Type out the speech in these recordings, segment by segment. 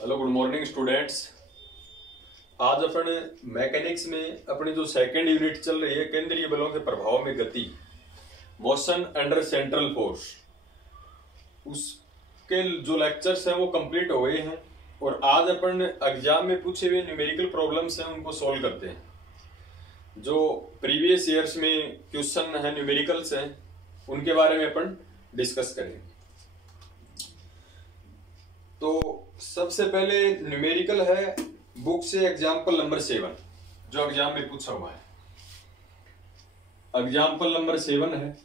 Hello, good morning students. आज अपन mechanics में अपनी जो सेकंड यूनिट चल रही है केंद्रीय बलों के प्रभाव में गति, मोशन अंडर सेंट्रल फोर्स, उसके जो लेक्चर्स हैं वो कंप्लीट हो गए हैं और आज अपन एग्जाम में पूछे हुए न्यूमेरिकल प्रॉब्लम्स हैं उनको सॉल्व करते हैं। जो प्रीवियस ईयर्स में क्वेश्चन है न्यूमेरिकल्स हैं उनके बारे में अपन डिस्कस करेंगे। तो सबसे पहले न्यूमेरिकल है बुक से एग्जाम्पल नंबर 7 जो एग्जाम में पूछा हुआ है। एग्जाम्पल नंबर 7 है।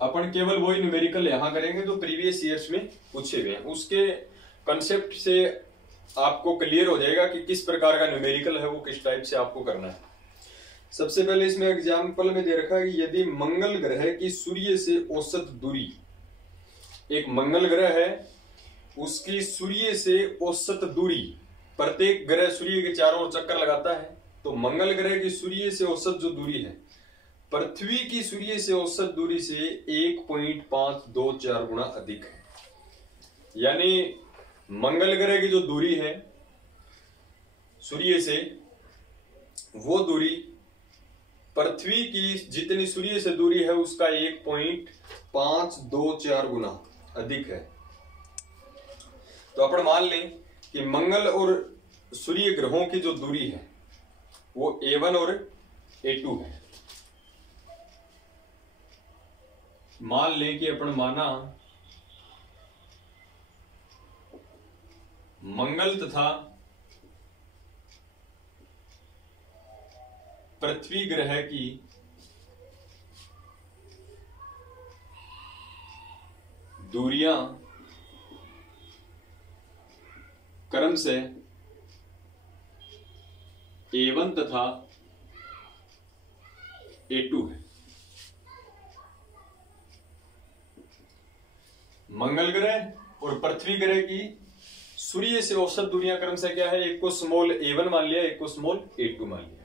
अपन केवल वही न्यूमेरिकल यहां करेंगे जो प्रीवियस ईयर्स में पूछे हुए हैं। उसके कंसेप्ट से आपको क्लियर हो जाएगा कि किस प्रकार का न्यूमेरिकल है, वो किस टाइप से आपको करना है। सबसे पहले इसमें एग्जाम्पल में दे रखा है कि यदि मंगल ग्रह की सूर्य से औसत दूरी, एक मंगल ग्रह है उसकी सूर्य से औसत दूरी, प्रत्येक ग्रह सूर्य के चारों ओर चक्कर लगाता है, तो मंगल ग्रह की सूर्य से औसत जो दूरी है पृथ्वी की सूर्य से औसत दूरी से 1.524 गुना अधिक है। यानी मंगल ग्रह की जो दूरी है सूर्य से, वो दूरी पृथ्वी की जितनी सूर्य से दूरी है उसका 1.524 गुना अधिक है। तो अपन मान लें कि मंगल और सूर्य ग्रहों की जो दूरी है वो A1 और A2 है। मान लें कि अपन माना मंगल तथा पृथ्वी ग्रह की दूरियां क्रम से A1 तथा A2 है। मंगल ग्रह और पृथ्वी ग्रह की सूर्य से औसत दूरियां क्रम से क्या है, एक को स्मॉल A1 मान लिया, एक को स्मॉल A2 मान लिया।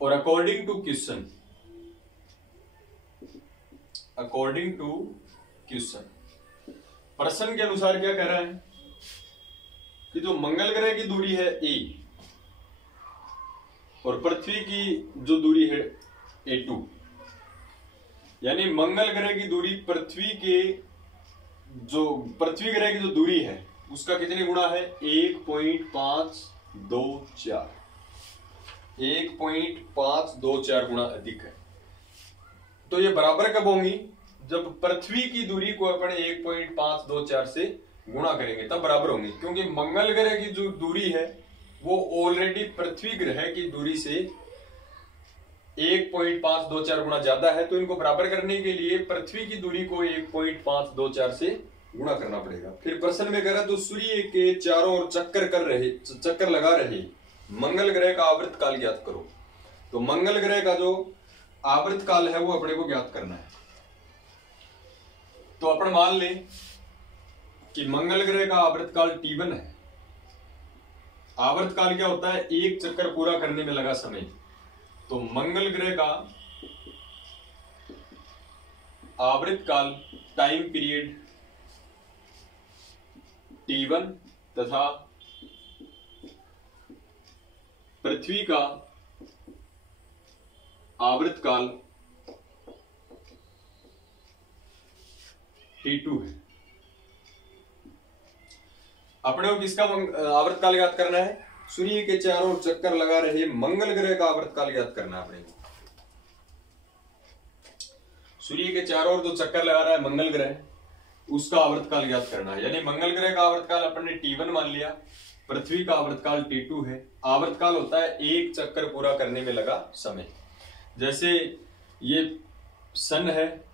और अकॉर्डिंग टू क्वेश्चन, प्रश्न के अनुसार क्या कह रहा है कि जो मंगल ग्रह की दूरी है A और पृथ्वी की जो दूरी है A2, यानी मंगल ग्रह की दूरी पृथ्वी ग्रह की जो दूरी है उसका कितने गुना है, 1.524 गुना अधिक है। तो ये बराबर कब होंगी, जब पृथ्वी की दूरी को अपन 1.524 से गुणा करेंगे तब बराबर होंगी, क्योंकि मंगल ग्रह की जो दूरी है वो ऑलरेडी पृथ्वी ग्रह की दूरी से 1.524 गुना ज्यादा है। तो इनको बराबर करने के लिए पृथ्वी की दूरी को 1.524 से गुणा करना पड़ेगा। फिर प्रश्न में कह रहा तो सूर्य के चारों ओर चक्कर लगा रहे मंगल ग्रह का आवर्त काल ज्ञात करो। तो मंगल ग्रह का जो आवर्त काल है वो अपने को ज्ञात करना है। तो अपन मान लें कि मंगल ग्रह का आवर्त काल T1 है। आवर्त काल क्या होता है, एक चक्कर पूरा करने में लगा समय। तो मंगल ग्रह का आवर्त काल, टाइम पीरियड T1 तथा पृथ्वी का आवर्त काल T2 है। अपने को किसका आवर्त काल ज्ञात करना है, सूर्य के चारों ओर चक्कर लगा रहे मंगल ग्रह का आवर्त काल ज्ञात करना है अपने को। सूर्य के चारों ओर जो चक्कर लगा रहा है मंगल ग्रह, उसका आवर्त काल ज्ञात करना है। यानी मंगल ग्रह का आवर्त काल अपन ने T1 मान लिया, पृथ्वी का आवर्त काल T2 है। आवर्त काल होता है एक चक्कर पूरा करने में लगा समय। जैसे ये सन है,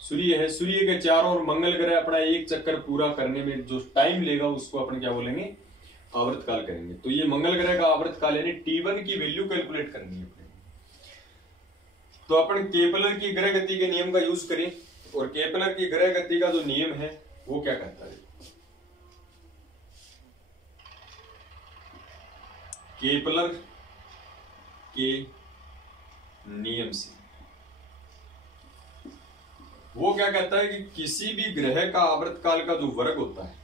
सूर्य है, सूर्य के चारों ओर मंगल ग्रह अपना एक चक्कर पूरा करने में जो टाइम लेगा उसको अपन क्या बोलेंगे, आवर्त काल करेंगे। तो ये मंगल ग्रह का आवर्त काल यानी T1 की वैल्यू कैलकुलेट करनी है अपने। तो अपन केपलर की ग्रह गति के नियम का यूज करें, और केपलर की ग्रह गति का जो नियम है वो क्या कहता है, केपलर के नियम से वो क्या कहता है कि किसी भी ग्रह का आवर्तकाल का जो वर्ग होता है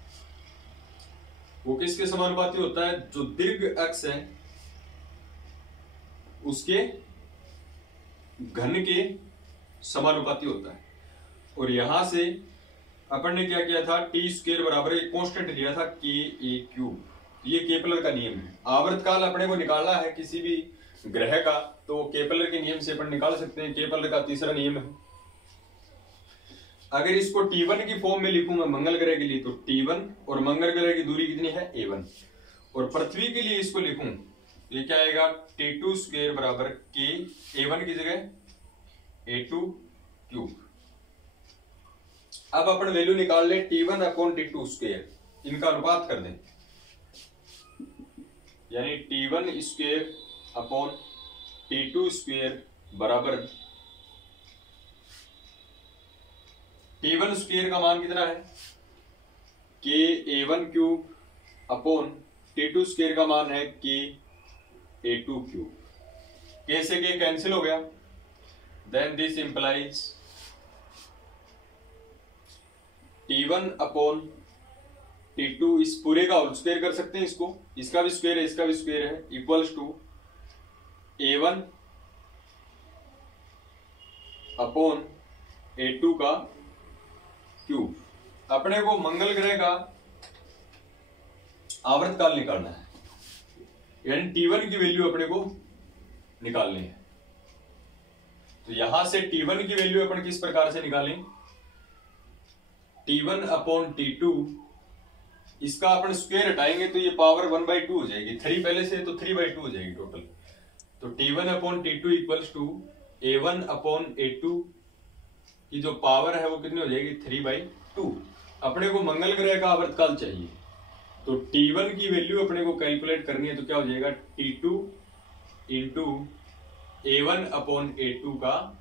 वो किसके समानुपाती होता है? जो दीर्घ अक्ष है उसके घन के समानुपाती होता है। और यहां से अपन ने क्या किया था, टी स्क्वायर बराबर एक कांस्टेंट लिया था के ए क्यूब। ये केपलर का नियम है। आवर्तकाल अपने को निकालना है किसी भी ग्रह का, तो केपलर के नियम से अपन निकाल सकते हैं। केपलर का तीसरा नियम है। अगर इसको T1 की फॉर्म में लिखूंगा मंगल ग्रह के लिए, तो T1 और मंगल ग्रह की दूरी कितनी है? A1। और पृथ्वी के लिए इसको लिखूं, ये क्या आएगा? T2 स्क्वायर बराबर के A1 की जगह A2 क्यूब। अब अपन वैल्यू निकाल ले T1 अपॉन T2 स्क्वायर, इनका अनुपात कर दें, यानी T1 square upon T2 square बराबर T1 स्क्वायर का मान कितना है? के A1 cube upon T2 square का मान है के A2 क्यूब। के से के कैंसिल हो गया। Then this implies T1 upon T2, इस पूरे का होल स्क्वायर कर सकते हैं इसको, इसका भी स्क्वायर है, इसका भी स्क्वायर है, equals to A1 upon A2 का क्यूब। अपने को मंगल ग्रह का आवर्तकाल निकालना है, यानी T1 की वैल्यू अपने को निकालनी है। तो यहां से T1 की वैल्यू अपन किस प्रकार से निकालें? T1 अपॉन T2, इसका अपन स्क्वायर हटाएंगे तो ये पावर 1/2 हो जाएगी। 3 पहले से तो 3/2 हो जाएगी टोटल। तो T1 upon T2 equals to A1 upon A2 की जो पावर है वो कितनी हो जाएगी? 3/2। अपने को मंगल ग्रह का आवर्तकाल चाहिए, तो T1 की वैल्यू अपने को कैलकुलेट करनी है, तो क्या हो जाएगा? T2 into A1 upon A2 का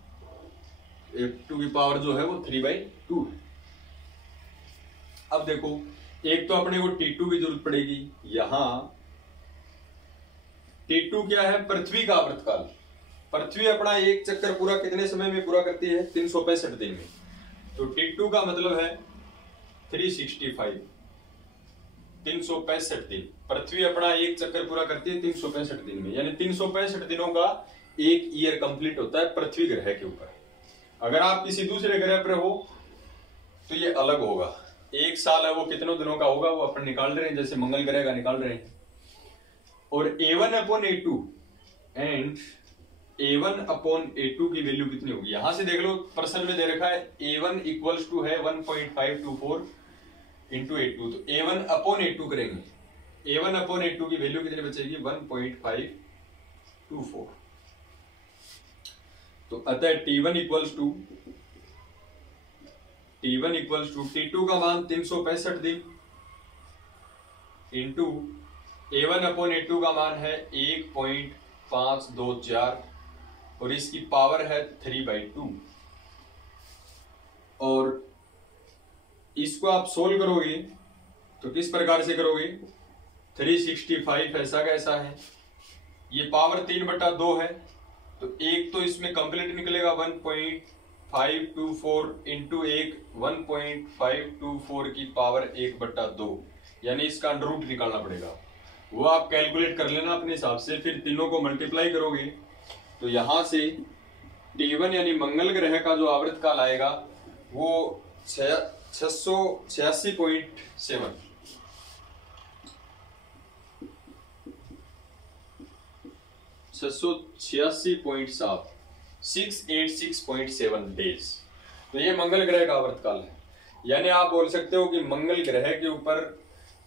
A2 की पावर जो है वो 3/2 है। अब देखो, एक तो अपने को T2 की जरूरत पड़ेगी। यहां T2 क्या है? पृथ्वी का आवर्तकाल। पृथ्वी अपना एक चक्कर पूरा कितने समय में पूरा करती है? 365 दिन में। तो T2 का मतलब है 365, 365 दिन। पृथ्वी अपना एक चक्कर पूरा करती है 365 दिन में, यानी 365 दिनों का एक ईयर कंप्लीट होता है पृथ्वी ग्रह के ऊपर। अगर आप किसी दूसरे ग्रह पर हो तो ये अलग होगा। एक साल है वो कितनों दिनों का होगा वो अपन निकाल रहे हैं, जैसे मंगल ग्रह का निकाल रहे हैं। और A1 upon A2 and A1 upon A2 की वैल्यू कितनी होगी? यहां से देख लो, प्रश्न में दे रखा है A1 इक्वल्स टू है 1.524 इंटू A2। तो A1 अपॉन A2 करेंगे, A1 अपॉन A2 की वैल्यू कितनी बचेगी? 1.524। तो अतः T1 इक्वल्स टू T2 का मान 365 दिन इंटू A1 अपॉन A2 का मान है 1.524 और इसकी पावर है 3/2। और इसको आप सोल्व करोगे तो किस प्रकार से करोगे? 365 ऐसा कैसा है, ये पावर 3/2 है, तो एक तो इसमें कंप्लीट निकलेगा 1.524 इंटू एक 1.524 की पावर 1/2, यानी इसका अंडर रूट निकालना पड़ेगा। वो आप कैलकुलेट कर लेना अपने हिसाब से, फिर तीनों को मल्टीप्लाई करोगे तो यहां से T1 यानी मंगल ग्रह का जो आवर्तकाल आएगा वो 686.7 686.7 डेज। तो ये मंगल ग्रह का आवर्तकाल है। यानी आप बोल सकते हो कि मंगल ग्रह के ऊपर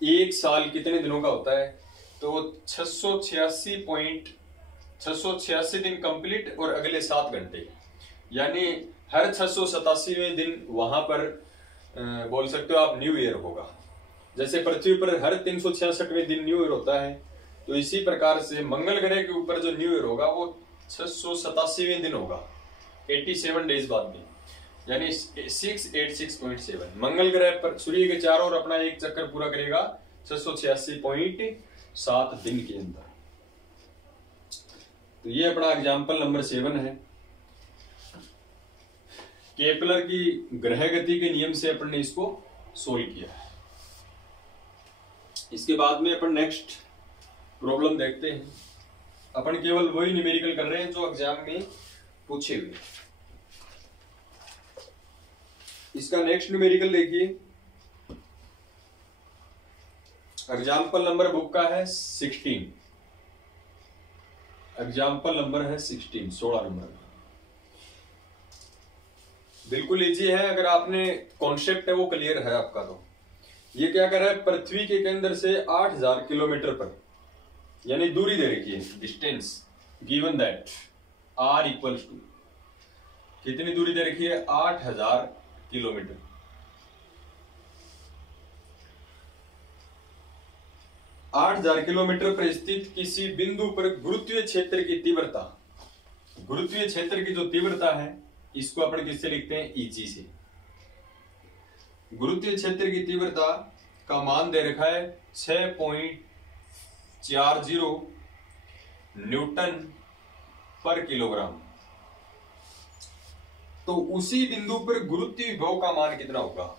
एक साल कितने दिनों का होता है? तो 686 दिन कंप्लीट और अगले 7 घंटे, यानी हर 687वें दिन वहां पर बोल सकते हो आप न्यू ईयर होगा। जैसे पृथ्वी पर हर 366वें दिन न्यू ईयर होता है, तो इसी प्रकार से मंगल ग्रह के ऊपर जो न्यू ईयर होगा वो 687वें दिन होगा, 87 डेज बाद में, यानी 686.7। मंगल ग्रह पर सूर्य के चारों ओर अपना एक चक्कर पूरा करेगा 686.7 दिन के अंदर। तो ये अपना एग्जाम्पल नंबर 7 है। केपलर की ग्रह गति के नियम से अपन ने इसको सोल्व किया है। इसके बाद में अपन नेक्स्ट प्रॉब्लम देखते हैं। अपन केवल वही न्यूमेरिकल कर रहे हैं जो एग्जाम में पूछे हुए। इसका नेक्स्ट न्यूमेरिकल देखिए, एग्जाम्पल नंबर बुक का है 16। एग्जाम्पल नंबर है 16 नंबर। बिल्कुल इजी है अगर आपने कॉन्सेप्ट है वो क्लियर है आपका। तो ये क्या कर रहा है, पृथ्वी के केंद्र से 8000 किलोमीटर पर, यानी दूरी दे रखी है, distance given that r equals to, कितनी दूरी दे रखी है, 8000 किलोमीटर। आठ हजार किलोमीटर पर स्थित किसी बिंदु पर गुरुत्वीय क्षेत्र की तीव्रता, गुरुत्वीय क्षेत्र की जो तीव्रता है इसको अपन किससे लिखते हैं, ईजी से। गुरुत्वीय क्षेत्र की तीव्रता का मान दे रखा है 6.40 न्यूटन पर किलोग्राम। तो उसी बिंदु पर गुरुत्वीय विभव का मान कितना होगा।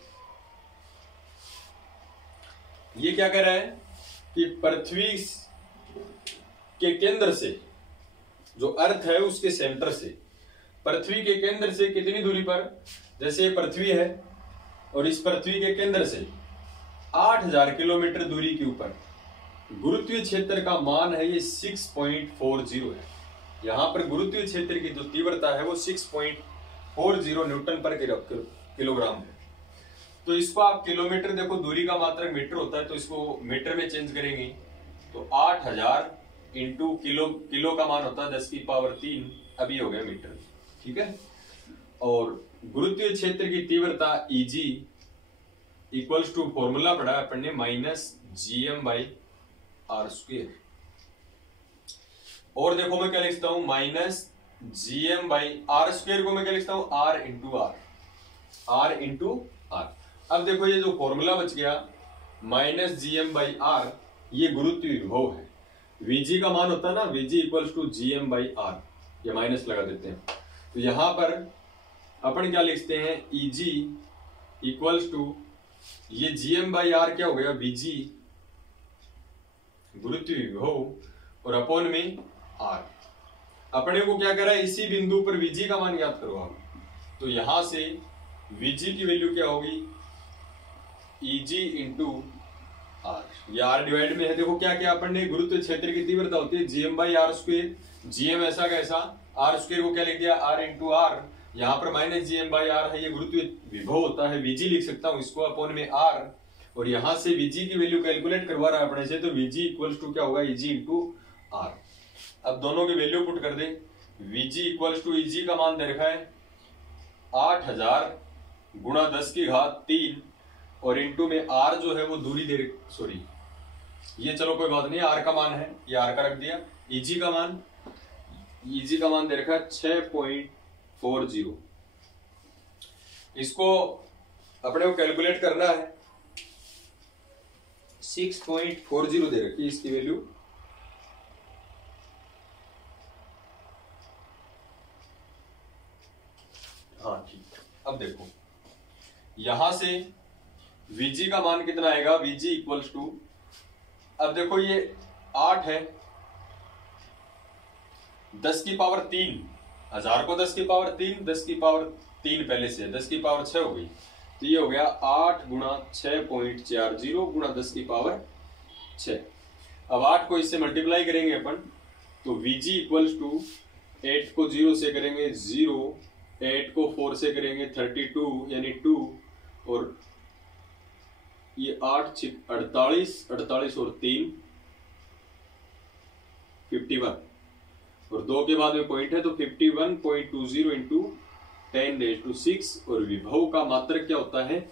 ये क्या कह रहा है कि पृथ्वी के केंद्र से, जो अर्थ है उसके सेंटर से, पृथ्वी के केंद्र से कितनी दूरी पर, जैसे ये पृथ्वी है और इस पृथ्वी के केंद्र से 8000 किलोमीटर दूरी के ऊपर गुरुत्वीय क्षेत्र का मान है ये 6.40 है। यहां पर गुरुत्वीय क्षेत्र की जो तीव्रता है वो 6.40 न्यूटन पर किलोग्राम है। तो इसको आप किलोमीटर, देखो दूरी का मात्रक मीटर होता है तो इसको मीटर में चेंज करेंगे तो 8000 इंटू किलो का मान होता है 10⁻3, अभी हो गया मीटर, ठीक है। और गुरुत्वीय क्षेत्र की तीव्रता Eg इक्वल्स टू, फॉर्मूला पढ़ा है अपन ने, -gm/r²। और देखो मैं क्या लिखता हूं, -gm/r² को मैं क्या लिखता हूं, r इंटू r। अब देखो ये जो फॉर्मूला बच गया -gm/r, ये गुरुत्वीय विभव है। Vg का मान होता है ना, Vg इक्वल्स टू gm/r, ये माइनस लगा देते हैं। तो यहां पर अपन क्या लिखते हैं, Eg इक्वल्स टू, ये gm/r क्या हो गया, Vg गुरुत्वीय विभव, और अपॉन में r। अपने को क्या करा है, इसी बिंदु पर Vg का मान याद करो आप। तो यहां से Vg की वैल्यू क्या होगी, Eg इंटू r, ये r डिवाइड में है। देखो क्या क्या अपन ने, गुरुत्वीय क्षेत्र की तीव्रता होती है gm/r², gm ऐसा कैसा, r² को क्या लिख दिया, r इंटू r, यहाँ पर -gm/r है, ये गुरुत्वीय विभव होता है, Vg लिख सकता हूं इसको, अपॉन में r, और यहां से Vg की वैल्यू कैलकुलेट करवा रहा है अपने से, तो Vg इक्वल्स टू क्या होगा, Eg इंटू r। अब दोनों की वैल्यू पुट कर दे, Vg इक्वल्स टू, Eg का मान दे रखा है 8000 गुणा 10⁻3, और इंटू में r जो है वो दूरी दे, सॉरी ये चलो कोई बात नहीं, r का मान है, ये r का रख दिया। Eg का मान दे रखा है 6.40। इसको अपने को कैलकुलेट करना है, 6.40 दे रखी इसकी वैल्यू। हाँ ठीक, अब देखो यहां से Vg का मान कितना आएगा, Vg इक्वल्स टू, अब देखो ये 8 है, 10⁻3, 1000 को 10⁻3, 10⁻3 पहले से 10⁻6 हो गई, तो ये हो गया 8 गुणा 6.40 गुणा 10⁻6। अब 8 को इससे मल्टीप्लाई करेंगे अपन, तो Vg इक्वल्स टू, 8 को 0 से करेंगे 0, 8 को 4 से करेंगे 32 यानी 2, और ये 8 48, 48 और 3 51, और 2 के बाद में पॉइंट है तो 51.20 इंटू 10⁻6। और विभव का मात्रक क्या होता है,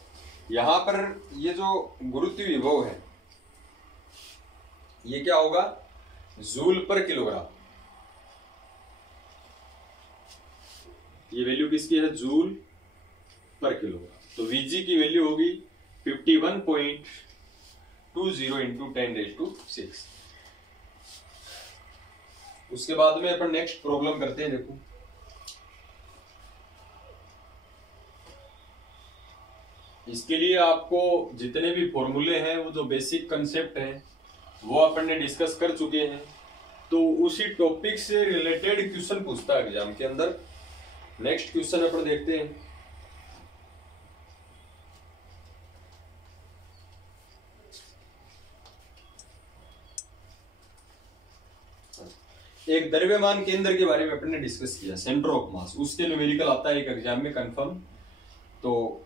यहां पर ये जो गुरुत्वीय विभव है ये क्या होगा, जूल पर किलोग्राम। ये वैल्यू किसकी है, जूल पर किलोग्राम। तो Vg की वैल्यू होगी 51.20 इंटू 10⁻6। उसके बाद में अपन नेक्स्ट प्रॉब्लम करते हैं। देखो इसके लिए आपको जितने भी फॉर्मूले हैं, वो जो बेसिक कंसेप्ट हैं, वो अपन ने डिस्कस कर चुके हैं। तो उसी टॉपिक से रिलेटेड क्वेश्चन पूछता है एग्जाम के अंदर। नेक्स्ट क्वेश्चन अपन देखते हैं। एक द्रव्यमान केंद्र के बारे में अपन ने डिस्कस किया, सेंटर ऑफ मास, उसके न्यूमेरिकल आता है एक एग्जाम में कंफर्म। तो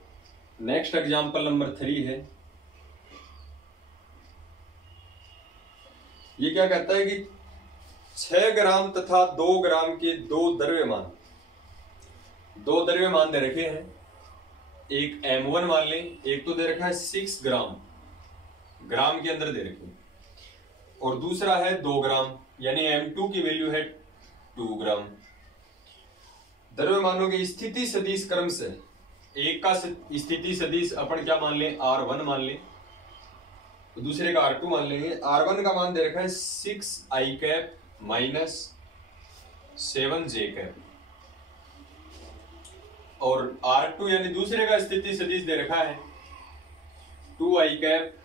नेक्स्ट एग्जांपल नंबर 3 है। ये क्या कहता है कि 6 ग्राम तथा 2 ग्राम के दो द्रव्यमान दे रखे हैं। एक M1 मान लें, एक तो दे रखा है 6 ग्राम के अंदर दे रखे हैं, और दूसरा है 2 ग्राम, यानी M2 की वैल्यू है 2 ग्राम। द्रव्यमानों के स्थिति सदिश क्रम से एक का स्थिति सदिश अपन क्या मान लें, R1 मान लें, तो दूसरे का R2 मान लेंगे। R1 का मान दे रखा है 6i cap minus 7j cap, और R2 यानी दूसरे का स्थिति सदिश दे रखा है 2i कैप,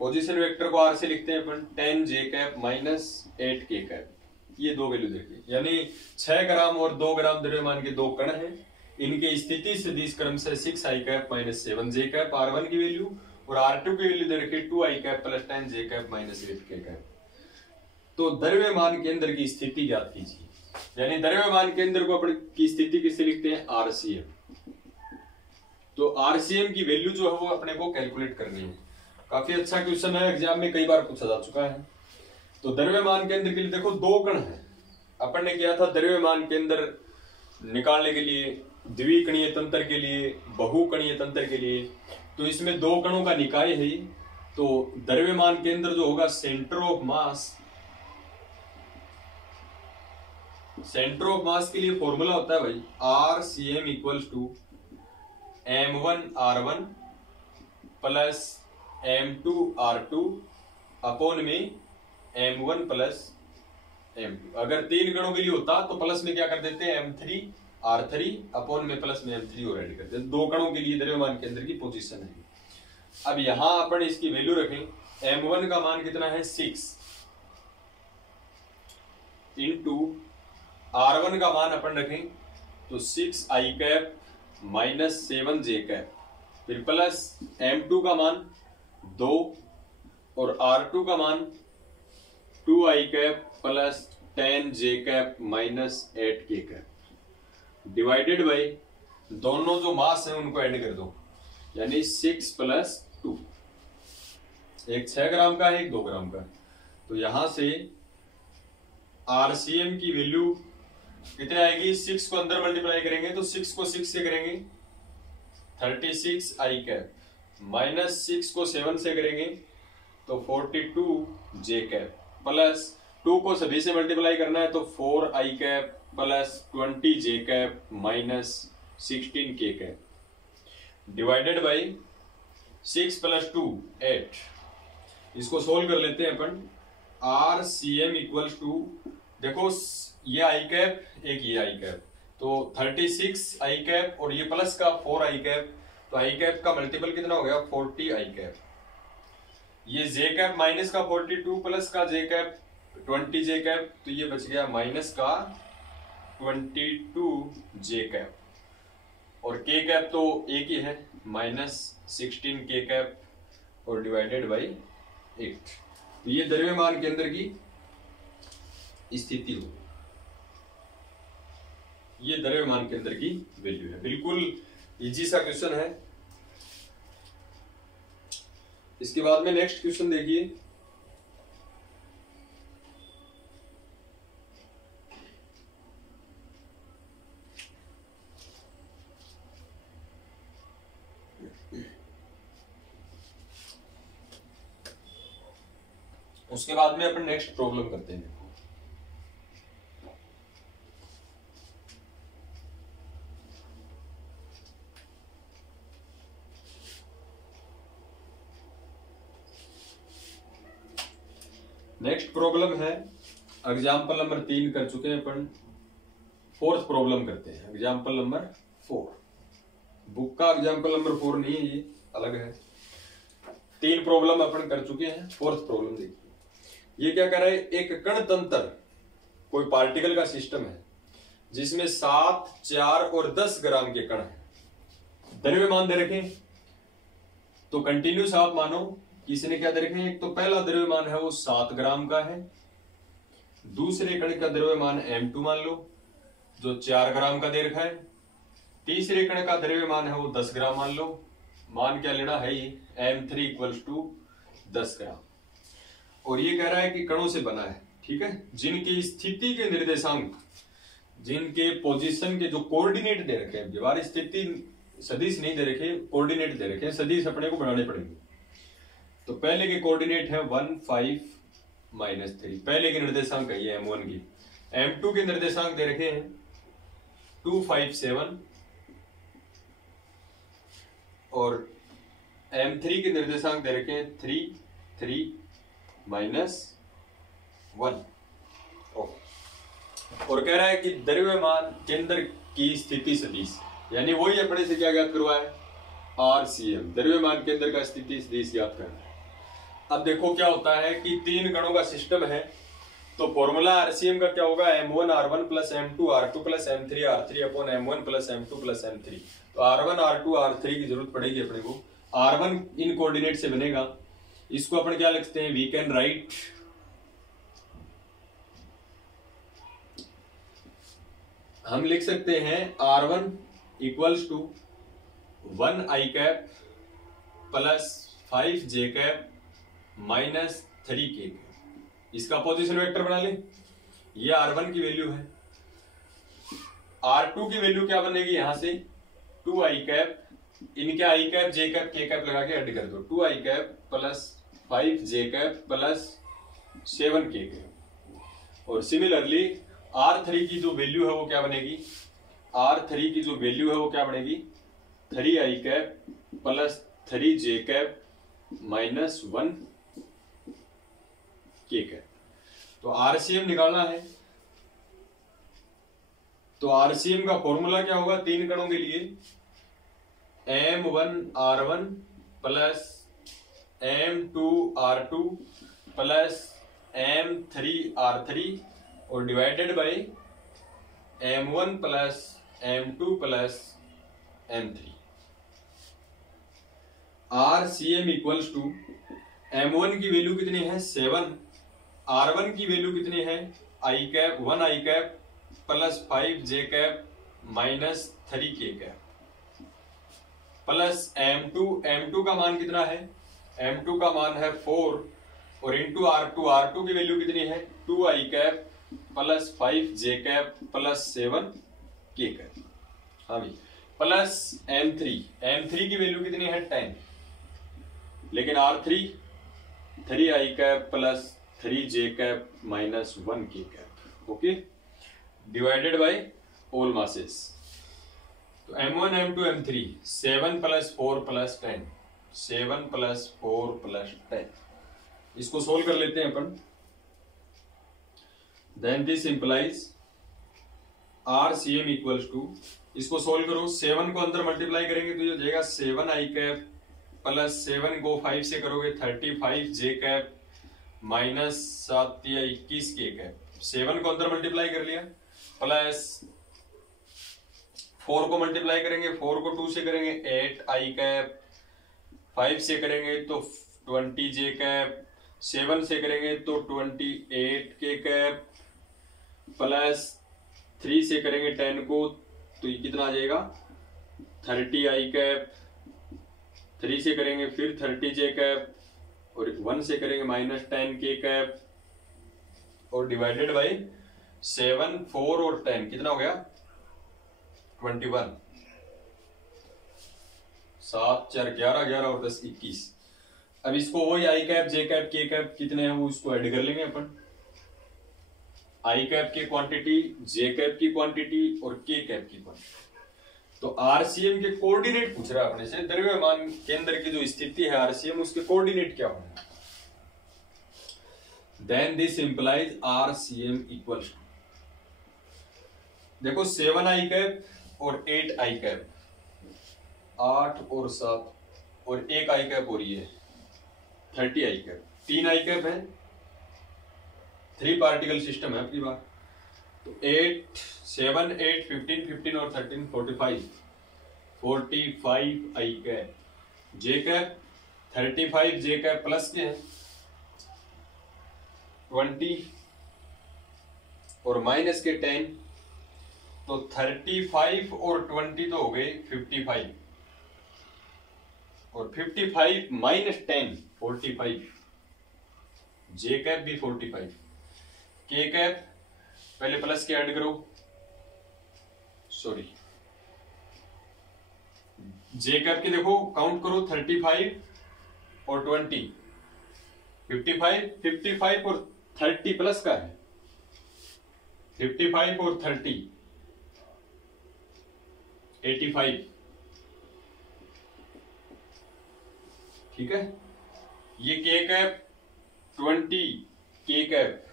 पोजीशन वेक्टर को R से लिखते हैं अपन, 10j cap minus 8k cap. ये दो वैल्यू देखिए, यानी 6 ग्राम और 2 ग्राम द्रव्यमान के दो कण हैं, इनके स्थिति सदिश क्रम से 6i cap minus 7j cap R1 की वैल्यू, और R2 की वैल्यू दे रखी 2i cap plus 10j cap minus 8k cap. तो द्रव्यमान केंद्र की स्थिति ज्ञात कीजिए, यानी द्रव्यमान केंद्र को अपन की स्थिति किससे लिखते हैं, RCM। तो RCM की वैल्यू जो है वो अपने को कैलकुलेट करनी है। काफी अच्छा क्वेश्चन है, एग्जाम में कई बार पूछा जा चुका है। तो द्रव्यमान केंद्र के लिए देखो दो कण है, अपन ने किया था द्रव्यमान केंद्र निकालने के लिए द्विकणीय तंत्र के लिए, बहुकणीय तंत्र के लिए। तो इसमें दो कणों का निकाय है। तो द्रव्यमान केंद्र जो होगा सेंटर ऑफ मास के लिए फॉर्मूला होता है भाई RCM equals to M1R1 plus M2R2 upon में M1 प्लस M2। अगर 3 गणों के लिए होता तो प्लस में क्या कर देते हैं, M3R3 अपॉन में प्लस में M3 और ऐड करते हैं। दो कणों के लिए द्रव्यमान केंद्र की पोजीशन है। अब यहां अपन इसकी वैल्यू रखें, M1 का मान कितना है 6 इंटू R1 का मान अपन रखें तो 6i cap minus 7j cap, फिर प्लस M2 का मान 2 और R2 का मान 2i cap plus 10j cap minus 8k cap, divided by दोनों जो मास है उनको ऐड कर दो, यानी 6 प्लस 2। एक 6 ग्राम का है, एक 2 ग्राम का। तो यहां से RCM की वैल्यू कितनी आएगी, 6 को अंदर मल्टीप्लाई करेंगे तो 6 को 6 से करेंगे 36i कैप, माइनस 6 को 7 से करेंगे तो 42j कैप, प्लस 2 को सभी से मल्टीप्लाई करना है तो 4i cap plus 20j cap minus 16k cap, divided by 6 plus 2 8। इसको सोल्व कर लेते हैं अपन। RCM इक्वल्स टू, देखो ये i कैप एक ये i कैप, तो 36i कैप और ये प्लस का 4i कैप, तो i कैप का मल्टीपल कितना हो गया 40i कैप। ये j कैप माइनस का 42 प्लस का j कैप 20j कैप, तो ये बच गया माइनस का 22j कैप, और k कैप तो एक ही है माइनस 16k कैप, और डिवाइडेड बाई 8। तो ये द्रव्यमान केंद्र की स्थिति हो, ये द्रव्यमान केंद्र की वैल्यू है। बिल्कुल इजी सा क्वेश्चन है। इसके बाद में नेक्स्ट क्वेश्चन देखिए। उसके बाद में अपन नेक्स्ट प्रॉब्लम करते हैं। नेक्स्ट प्रॉब्लम है, एग्जाम्पल नंबर 3 कर चुके हैं अपन, 4th प्रॉब्लम करते हैं, एग्जाम्पल नंबर 4। बुक का एग्जाम्पल नंबर 4 नहीं है, ये अलग है। 3 प्रॉब्लम अपन कर चुके हैं, 4th प्रॉब्लम देखिए। ये क्या कर रहा है, एक कण तंत्र कोई पार्टिकल का सिस्टम है जिसमें 7, 4 और 10 ग्राम के कण है। द्रव्यमान दे रखे, तो कंटिन्यूस आप मानो कि इसने क्या दे रखे हैं, एक तो पहला द्रव्यमान है वो 7 ग्राम का है, दूसरे कण का द्रव्यमान M2 मान लो जो 4 ग्राम का दे रखा है, तीसरे कण का द्रव्यमान है वो 10 ग्राम मान लो। मान क्या लेना है, ये M3 इक्वल्स टू 10 ग्राम। और ये कह रहा है कि कणों से बना है, ठीक है, जिनकी स्थिति के निर्देशांक, जिनके पोजीशन के जो कोऑर्डिनेट दे रखे हैं, व्यवहार स्थिति सदिश नहीं दे रखे, कोऑर्डिनेट दे रखे हैं, सदिश अपने को बनाने पड़ेंगे। तो पहले के कोऑर्डिनेट है 1, 5, -3, पहले के निर्देशांक है ये M1 की। M2 के निर्देशांक दे रखे हैं 2, 5, 7 और M3 के निर्देशांक दे रखे हैं 3, 3, -1। और कह रहा है कि द्रव्यमान केंद्र की स्थिति सदिश, यानी वही अपने से क्या ज्ञात करवा है, RCM, द्रव्यमान केंद्र का स्थिति सदिश ज्ञात करना है। अब देखो क्या होता है कि 3 कणों का सिस्टम है, तो फॉर्मूला RCM का क्या होगा, M1 R1 plus M2 R2 plus M3 R3 upon M1 plus M2 plus M3। तो R1 R2 R3 की जरूरत पड़ेगी अपने को। R1 इन कोऑर्डिनेट से बनेगा, इसको अपन क्या लिखते हैं, वी कैन राइट हम लिख सकते हैं R1 equals to 1 I cap plus 5 J cap minus 3 K cap. इसका पोजीशन वेक्टर बना ले, ये R1 की वैल्यू है। R2 की वैल्यू क्या बनेगी, यहां से 2 I कैप, इनके I cap J cap K cap लगा के ऐड कर दो, 2 I cap plus 5 J cap plus 7 K cap. और सिमिलरली R3 की जो वैल्यू है वो क्या बनेगी, R3 की जो वैल्यू है वो क्या बनेगी, 3 I cap plus 3 J cap minus 1 K cap. तो RCM निकालना है, तो RCM का फॉर्मूला क्या होगा 3 कणों के लिए, M1 R1 plus M2 R2 plus M3 R3 और divided by M1 plus M2 plus M3। RCM equals to M1 की वैल्यू कितनी है 7, R1 की वैल्यू कितनी है I cap 1 I cap plus 5 J cap minus 3 K cap plus M2 का मान कितना है, M2 का मान है 4 और इंटू R2 की वैल्यू कितनी है 2 I cap plus 5 J cap plus 7 K cap. हाँ भाई, प्लस M3 की वैल्यू कितनी है 10, लेकिन R3 3 I cap plus 3 J cap minus 1 K cap. Okay, divided by all masses. तो M1 M2 M3 7 plus 4 plus 10, 7 plus 4 plus 10। इसको solve कर लेते हैं अपन। Then this implies RCM equals to, इसको सोल्व करो, 7 को अंदर मल्टीप्लाई करेंगे तो ये हो जाएगा 7 I कैप प्लस 7 को 5 से करोगे 35 J कैप माइनस 7 या 21 K कैप। 7 को अंदर मल्टीप्लाई कर लिया, प्लस 4 को मल्टीप्लाई करेंगे, 4 को 2 से करेंगे 8 I कैप, 5 से करेंगे तो 20 J कैप, 7 से करेंगे तो 28 K कैप, प्लस 3 से करेंगे 10 को तो ये कितना आ जाएगा 30 I कैप, 3 से करेंगे फिर 30 J कैप और 1 से करेंगे माइनस 10 K कैप और डिवाइडेड बाय 7, 4 और 10 कितना हो गया 21, 7, 4, 11, 11 और 10, 21। अब इसको वही I cap J cap K cap कितने हैं वो इसको ऐड कर लेंगे अपन। I कैप की क्वांटिटी, J कैप की क्वांटिटी और K कैप की क्वांटिटी। तो RCM के कोऑर्डिनेट पूछ रहा है अपने से, द्रव्यमान केंद्र की जो स्थिति है RCM उसके कोऑर्डिनेट क्या होंगे। Then this implies RCM equals to, देखो 7 I कैप और 8 I कैप, 8 और 7 और एक आई कैप हो रही है 30 आई कैप, 3 आई कैप है, 3 पार्टिकल सिस्टम है आपकी बात। तो 8 7 8 15 15 और 13 45 आई कैप, जे कैप 35 जे कैप प्लस के हैं 20 और माइनस के 10, तो 35 और 20 तो हो गए 55 और 55 माइनस 10 45, जे कैप भी 45, के कैप पहले प्लस के ऐड करो, सॉरी जे कैप के देखो काउंट करो 35 और 20, 55 और 30 प्लस का है, 55 और 30 85, ठीक है। ये के कैप 20 के कैप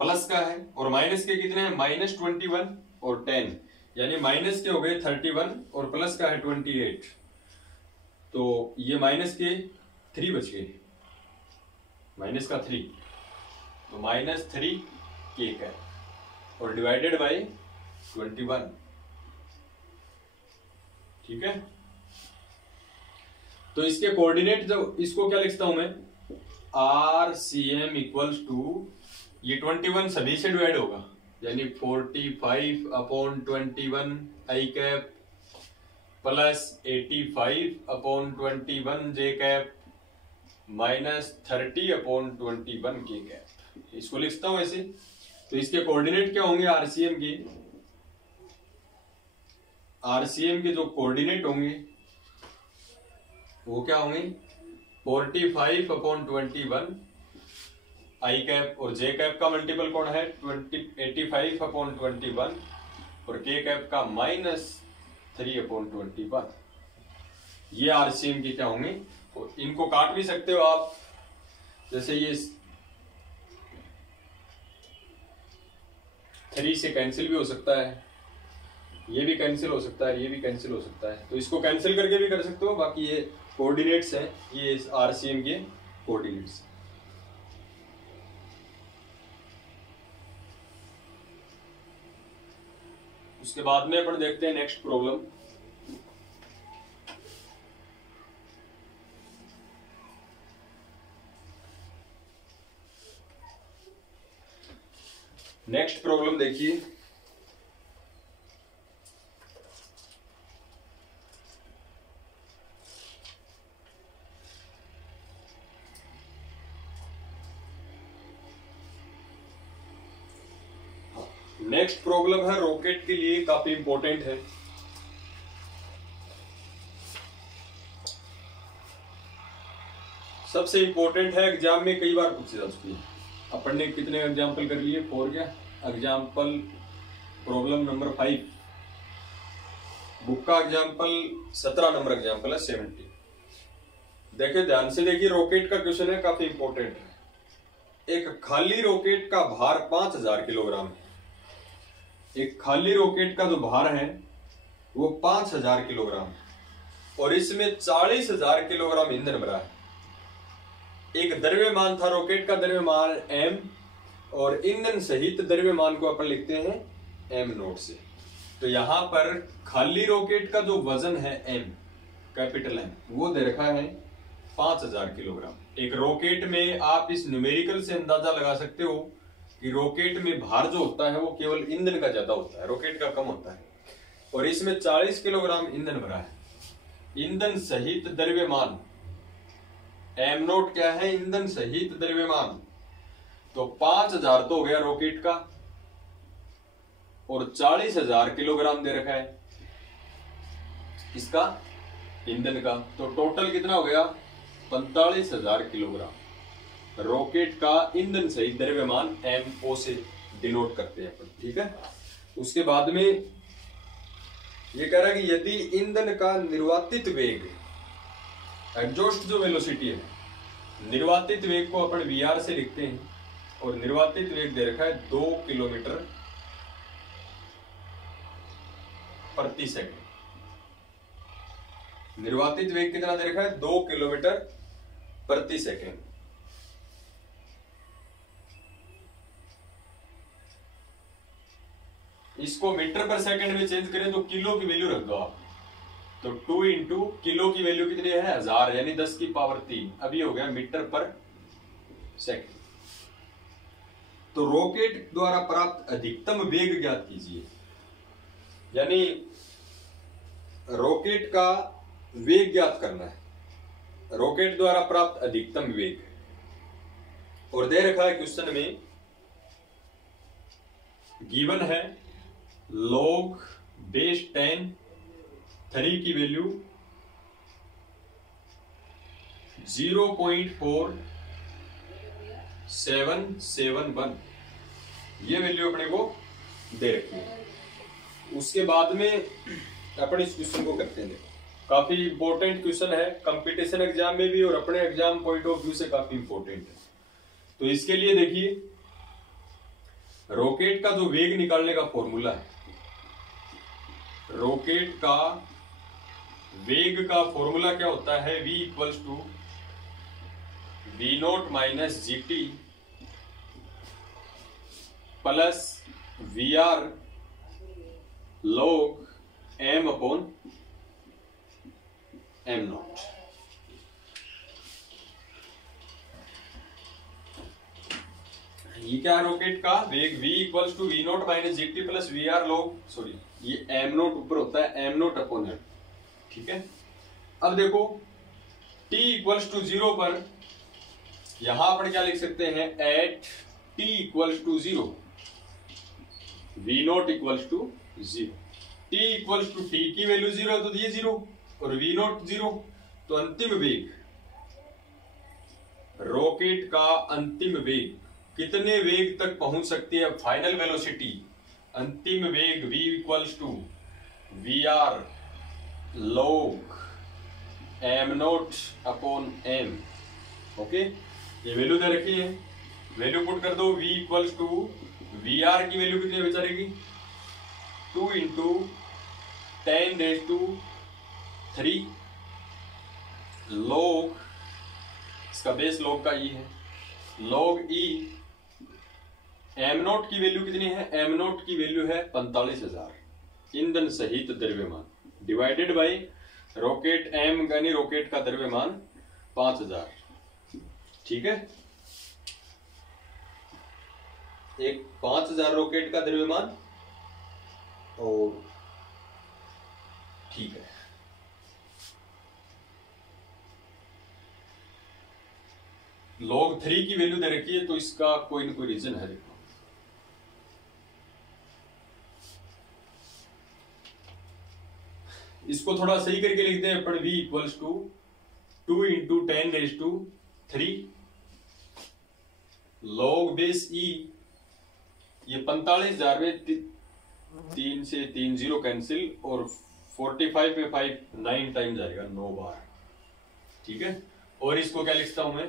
प्लस का है और माइनस के कितने हैं, -21 और 10, यानी माइनस के हो गए 31 और प्लस का है 28, तो ये माइनस के 3 बच गए, माइनस का 3, तो -3 के कैप और डिवाइडेड बाय 21, ठीक है। तो इसके कोऑर्डिनेट जब इसको क्या लिखता हूं मैं, RCM इक्वल्स टू ये 21 सभी से डिवाइड होगा, यानी 45 अपॉन 21 आई कैप प्लस 85 अपॉन 21 जे कैप -30 अपॉन 21 के कैप, इसको लिखता हूं ऐसे। तो इसके कोऑर्डिनेट क्या होंगे आरसीएम के जो कोऑर्डिनेट होंगे वो क्या होंगे, 45 अपॉन 21 आई कैप और जे कैप का मल्टीपल कौन है 85 अपॉन 21 और के कैप का -3 अपॉन 21, ये आरसीएम की क्या होंगे। और इनको काट भी सकते हो आप, जैसे ये 3 से कैंसिल भी हो सकता है, ये भी कैंसिल हो सकता है, ये भी कैंसिल हो सकता है, तो इसको कैंसिल करके भी कर सकते हो। बाकी ये कोऑर्डिनेट्स हैं, ये इस आरसीएम के कोऑर्डिनेट्स। उसके बाद में अपन देखते हैं नेक्स्ट प्रॉब्लम। नेक्स्ट प्रॉब्लम देखिए, नेक्स्ट प्रॉब्लम है रॉकेट के लिए काफी इंपॉर्टेंट है। सबसे इंपॉर्टेंट है, एग्जाम में कई बार पूछी जा चुकी है। अपन ने कितने एग्जाम्पल कर लिए, 4 क्या एग्जाम्पल, प्रॉब्लम नंबर 5, बुक का एग्जाम्पल 17 नंबर एग्जाम्पल है 70। देखिए ध्यान से देखिए, रॉकेट का क्वेश्चन है, काफी इंपॉर्टेंट है। एक खाली रॉकेट का भार 5000 किलोग्राम है। एक खाली रॉकेट का जो भार है वो 5000 किलोग्राम और इसमें 40000 किलोग्राम ईंधन भरा है। एक द्रव्यमान था, रॉकेट का द्रव्यमान m और ईंधन सहित द्रव्यमान को अपन लिखते हैं m0 से। तो यहां पर खाली रॉकेट का जो वजन है m, कैपिटल M, वो दे रखा है 5000 किलोग्राम। एक रॉकेट में आप इस न्यूमेरिकल से अंदाजा लगा सकते हो कि रॉकेट में भार जो होता है वो केवल ईंधन का ज्यादा होता है, रॉकेट का कम होता है। और इसमें 40 किलोग्राम ईंधन भरा है। ईंधन सहित द्रव्यमान m0 क्या है, ईंधन सहित द्रव्यमान। तो 5000 तो हो गया रॉकेट का और 40000 किलोग्राम दे रखा है इसका ईंधन का। तो टोटल कितना हो गया, 45000 किलोग्राम। रॉकेट का ईंधन सहित द्रव्यमान MO से डिनोट करते हैं अपन, ठीक है। उसके बाद में ये कह रहा है कि यदि ईंधन का निर्वातित वेग, एग्जॉस्ट जो वेलोसिटी है, निर्वातित वेग को अपन VR से लिखते हैं और निर्वातित वेग दे रखा है 2 किलोमीटर प्रति सेकंड। निर्वातित वेग कितना दे रखा है? 2 किलोमीटर प्रति सेकंड। इसको मीटर पर सेकंड में चेंज करें तो किलो की वैल्यू रख दो आप, तो 2 इंटू किलो की वैल्यू कितनी है? 1000, यानी 10 की पावर 3। अभी हो गया मीटर पर सेकंड। तो रॉकेट द्वारा प्राप्त अधिकतम वेग ज्ञात कीजिए, यानी रॉकेट का वेग ज्ञात करना है, रॉकेट द्वारा प्राप्त अधिकतम वेग। और दे रखा है क्वेश्चन में, गिवन है log बेस 10 3 की वैल्यू 0.4771, ये वैल्यू अपने को दे रखी है। उसके बाद में अपन इस क्वेश्चन को करते हैं। काफी इंपॉर्टेंट क्वेश्चन है, कंपटीशन एग्जाम में भी और अपने एग्जाम पॉइंट ऑफ व्यू से काफी इंपॉर्टेंट है। तो इसके लिए देखिए, रॉकेट का जो वेग निकालने का फॉर्मूला है, रॉकेट का वेग का फॉर्मूला क्या होता है? v equals to v0 minus GT plus VR log m upon m0। ये क्या है? रॉकेट का वेग v equals to v0 minus GT plus VR log, sorry ये m0 ऊपर होता है, m0 अपॉन m, ठीक है। अब देखो t इक्वल्स टू 0 पर यहां पर क्या लिख सकते हैं? At t equals to 0 v0 equals to 0, t equals to t की वैल्यू 0 है तो ये 0 और v0 0, तो अंतिम वेग, रॉकेट का अंतिम वेग कितने वेग तक पहुंच सकती है? फाइनल वेलोसिटी, अंतिम वेग v equals to VR log m0 upon m। Okay, ये वैल्यू दे रखी है, वैल्यू पुट कर दो। v इक्वल्स टू VR की वैल्यू कितनी बेचारेगी? 2 इंटू 10⁻³ log, इसका बेस log का e है, log e। m0 की वैल्यू कितनी है? m0 की वैल्यू है 45,000 ईंधन सहित द्रव्यमान, डिवाइडेड बाय रॉकेट m, यानी रॉकेट का द्रव्यमान 5000, ठीक है। एक 5000 रॉकेट का द्रव्यमान, और ठीक है। log 3 की वैल्यू दे रखी है, तो इसका कोई ना कोई रीजन है। देखो इसको थोड़ा सही करके लिखते हैं अपन, v equals to 2 into 10⁻³ log base e, ये 45,000 में 3 से 3 0 कैंसिल, और 45 में 5 9 टाइम जाएगा, 9 बार, ठीक है। और इसको क्या लिखता हूं मैं?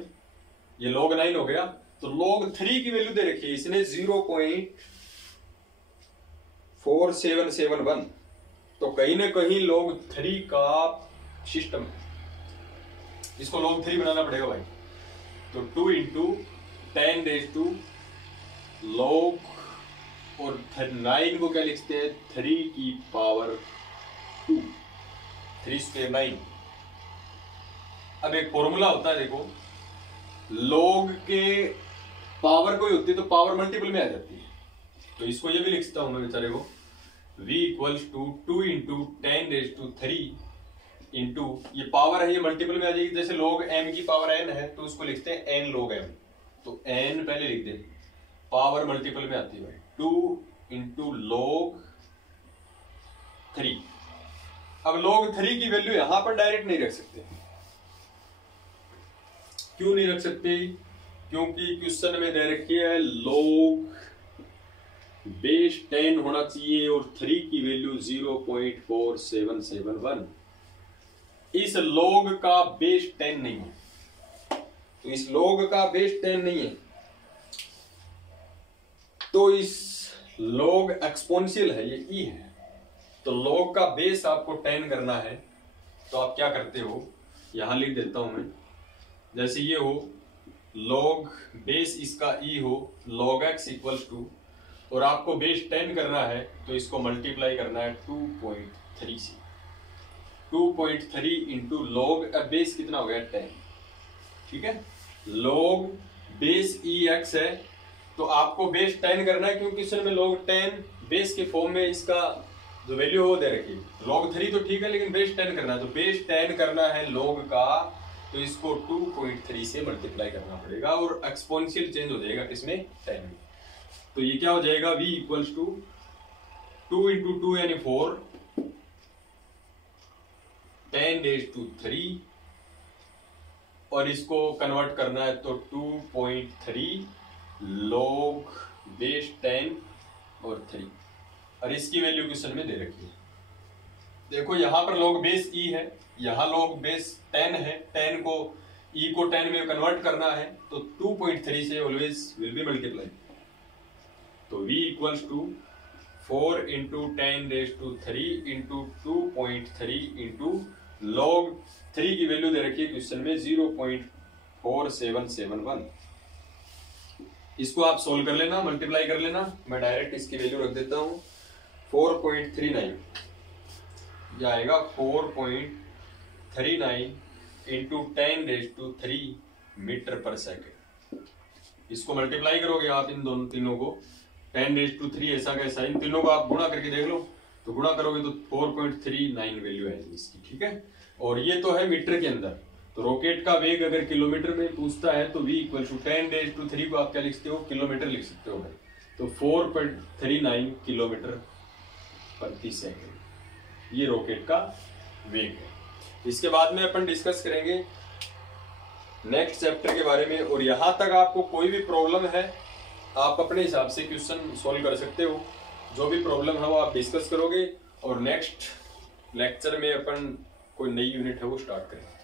ये log 9 हो गया। तो log 3 की वैल्यू दे रखी है इसने 0.4771, तो कहीं ना कहीं log 3 का सिस्टम है, इसको log 3 बनाना पड़ेगा भाई। तो 2 इंटू 10⁻² log, और 9 को क्या लिखते हैं? 3 की पावर 2, 3 स्क्वायर 9। अब एक फॉर्मूला होता है, देखो log के पावर कोई होती है तो पावर मल्टीपल में आ जाती है, तो इसको ये भी लिखता हूं मैं बेचारे को, v equals to 2 into 10⁻³ into, ये पावर है, ये मल्टीपल में आ जाएगी। जैसे log m की पावर n है तो उसको लिखते हैं n log m, तो n पहले लिख दे, पावर मल्टीपल में आती है भाई, 2 इंटू log 3। अब log 3 की वैल्यू यहां पर डायरेक्ट नहीं रख सकते। क्यों नहीं रख सकते? क्योंकि क्वेश्चन में दे रखी है log बेस 10 होना चाहिए और 3 की वैल्यू 0.4771। इस log का बेस 10 नहीं है, तो इस log का बेस 10 नहीं है, तो इस log एक्सपोनेंशियल है, ये e है, तो log का बेस आपको 10 करना है, तो आप क्या करते हो, यहां लिख देता हूं मैं, जैसे ये हो log बेस इसका e हो log x इक्वल्स टू, और आपको बेस 10 करना है तो इसको मल्टीप्लाई करना है 2.3 से। 2.3 इंटू लॉग, अब बेस कितना हो गया 10, ठीक है। log बेस ex है तो आपको बेस 10 करना है, क्योंकि इसमें log 10 बेस के फॉर्म में इसका जो वैल्यू हो दे रखी है। log 3 तो ठीक है, लेकिन बेस 10 करना है, तो बेस 10 करना है log का, तो इसको 2.3 से मल्टीप्लाई करना पड़ेगा और एक्सपोनेंशियल चेंज हो जाएगा किसमें 10 में। तो ये क्या हो जाएगा, v इक्वल्स टू 2 इंटू 2 यानी 4, 10 रेज़ टू 3, और इसको कन्वर्ट करना है तो 2.3 log बेस 10 और 3, और इसकी वैल्यू क्वेश्चन में दे रखी है। देखो यहाँ पर log बेस e है, यहाँ log बेस 10 है, 10 को e को 10 में कन्वर्ट करना है, तो 2.3 से ऑलवेज विल बी मल्टीप्लाई। तो v equals to 4 into 10 raise to 3 into 2.3 into log 3 की वैल्यू दे रखी है क्वेश्चन में 0.4771। इसको आप सोल्व कर लेना, मल्टीप्लाई कर लेना, मैं डायरेक्ट इसकी वैल्यू रख देता हूं 4.39, यह आएगा 4.39 इंटू 10 रेज़ टू 3 मीटर पर सेकेंड। इसको मल्टीप्लाई करोगे आप इन दोनों तीनों को, 10 रेज़ टू 3 ऐसा कैसा, इन तीनों को आप गुणा करके देख लो, तो गुणा करोगे तो 4.39 वैल्यू आएगी इसकी, ठीक है। और ये तो है मीटर के अंदर, तो रॉकेट का वेग अगर किलोमीटर में पूछता है तो v equal to 10 raise to 3 को आप क्या लिख सकते हो, किलोमीटर लिख सकते हो भाई, तो 4.39 किलोमीटर प्रति सेकंड ये रॉकेट का वेग है। इसके बाद में अपन डिस्कस करेंगे नेक्स्ट चैप्टर के बारे में, और यहां तक आपको कोई भी प्रॉब्लम है आप अपने हिसाब से क्वेश्चन सॉल्व कर सकते हो, जो भी प्रॉब्लम है वो आप डिस्कस करोगे, और नेक्स्ट लेक्चर में अपन कोई नई यूनिट है वो स्टार्ट करेंगे।